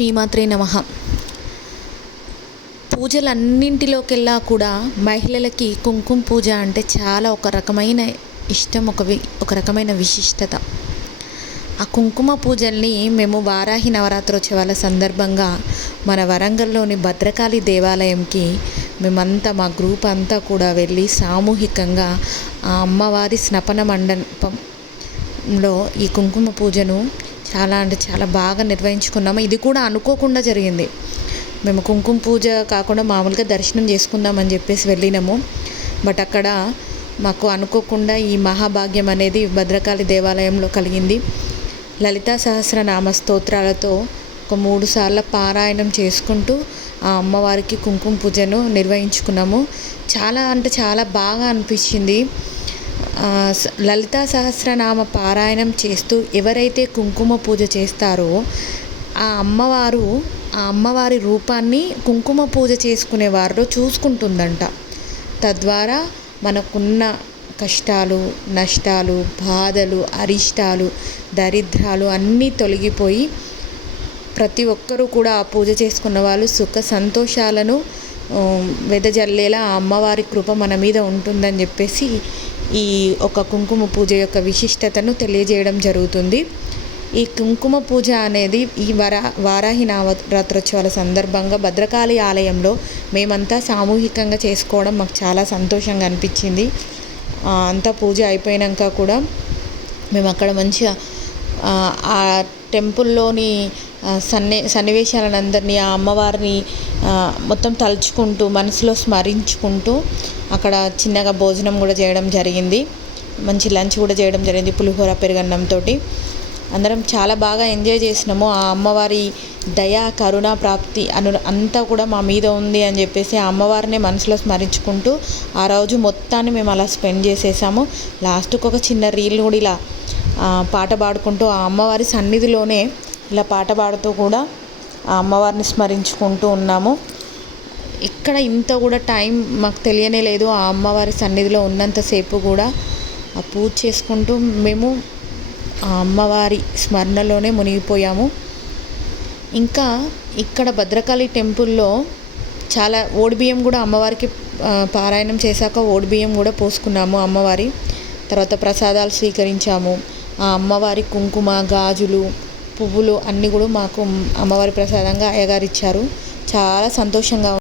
శ్రీమాత్రే నమ. పూజలన్నింటిలోకెల్లా కూడా మహిళలకి కుంకుమ పూజ అంటే చాలా ఒక రకమైన ఇష్టం ఒక వి ఒక రకమైన విశిష్టత. ఆ కుంకుమ పూజల్ని మేము వారాహి నవరాత్రోత్సవాల సందర్భంగా మన వరంగల్లోని భద్రకాళి దేవాలయంకి మేమంతా మా గ్రూప్ అంతా కూడా వెళ్ళి సామూహికంగా ఆ అమ్మవారి స్నపన మండపంలో ఈ కుంకుమ పూజను చాలా అంటే చాలా బాగా నిర్వహించుకున్నాము. ఇది కూడా అనుకోకుండా జరిగింది. మేము కుంకుమ పూజ కాకుండా మామూలుగా దర్శనం చేసుకుందామని చెప్పేసి వెళ్ళినాము. బట్ అక్కడ మాకు అనుకోకుండా ఈ మహాభాగ్యం అనేది భద్రకాళి దేవాలయంలో కలిగింది. లలితా సహస్రనామ స్తోత్రాలతో ఒక మూడు సార్లు పారాయణం చేసుకుంటూ ఆ అమ్మవారికి కుంకుమ పూజను నిర్వహించుకున్నాము. చాలా అంటే చాలా బాగా అనిపించింది. లలితా సహస్రనామ పారాయణం చేస్తూ ఎవరైతే కుంకుమ పూజ చేస్తారో ఆ అమ్మవారు ఆ అమ్మవారి రూపాన్ని కుంకుమ పూజ చేసుకునే వారిలో చూసుకుంటుందంట. తద్వారా మనకున్న కష్టాలు నష్టాలు బాధలు అరిష్టాలు దరిద్రాలు అన్నీ తొలగిపోయి ప్రతి ఒక్కరూ కూడా ఆ పూజ చేసుకున్న వాళ్ళు సుఖ సంతోషాలను వెదజల్లేలా ఆ అమ్మవారి కృప మన మీద ఉంటుందని చెప్పేసి ఈ ఒక కుంకుమ పూజ యొక్క విశిష్టతను తెలియజేయడం జరుగుతుంది. ఈ కుంకుమ పూజ అనేది ఈ వరా వారాహి నవరాత్రోత్సవాల సందర్భంగా భద్రకాళి ఆలయంలో మేమంతా సామూహికంగా చేసుకోవడం మాకు చాలా సంతోషంగా అనిపించింది. అంతా పూజ అయిపోయాక కూడా మేము అక్కడ మంచిగా ఆ, టెంపుల్లోని సన్ని సన్నివేశాలనందరినీ ఆ అమ్మవారిని మొత్తం తలుచుకుంటూ మనసులో స్మరించుకుంటూ అక్కడ చిన్నగా భోజనం కూడా చేయడం జరిగింది. మంచి లంచ్ కూడా చేయడం జరిగింది పులిహోర పెరుగన్నంతో అందరం చాలా బాగా ఎంజాయ్ చేసినాము. ఆ అమ్మవారి దయా కరుణ ప్రాప్తి అను అంతా కూడా మా మీద ఉంది అని చెప్పేసి ఆ అమ్మవారిని మనసులో స్మరించుకుంటూ ఆ రోజు మొత్తాన్ని మేము అలా స్పెండ్ చేసేసాము. లాస్ట్కి ఒక చిన్న రీల్ కూడా ఇలా పాట పాడుకుంటూ ఆ అమ్మవారి సన్నిధిలోనే ఇలా పాట పాడుతూ కూడా ఆ అమ్మవారిని స్మరించుకుంటూ ఉన్నాము. ఇక్కడ ఇంత కూడా టైం మాకు తెలియనే లేదు. ఆ అమ్మవారి సన్నిధిలో ఉన్నంతసేపు కూడా ఆ పూజ చేసుకుంటూ మేము ఆ అమ్మవారి స్మరణలోనే మునిగిపోయాము. ఇంకా ఇక్కడ భద్రకాళి టెంపుల్లో చాలా ఓడిబియ్యం కూడా అమ్మవారికి పారాయణం చేశాక ఓడిబియ్యం కూడా పోసుకున్నాము అమ్మవారి. తర్వాత ప్రసాదాలు స్వీకరించాము. ఆ అమ్మవారి కుంకుమ గాజులు పువ్వులు అన్నీ కూడా మాకు అమ్మవారి ప్రసాదంగా అయ్యగారు ఇచ్చారు. చాలా సంతోషంగా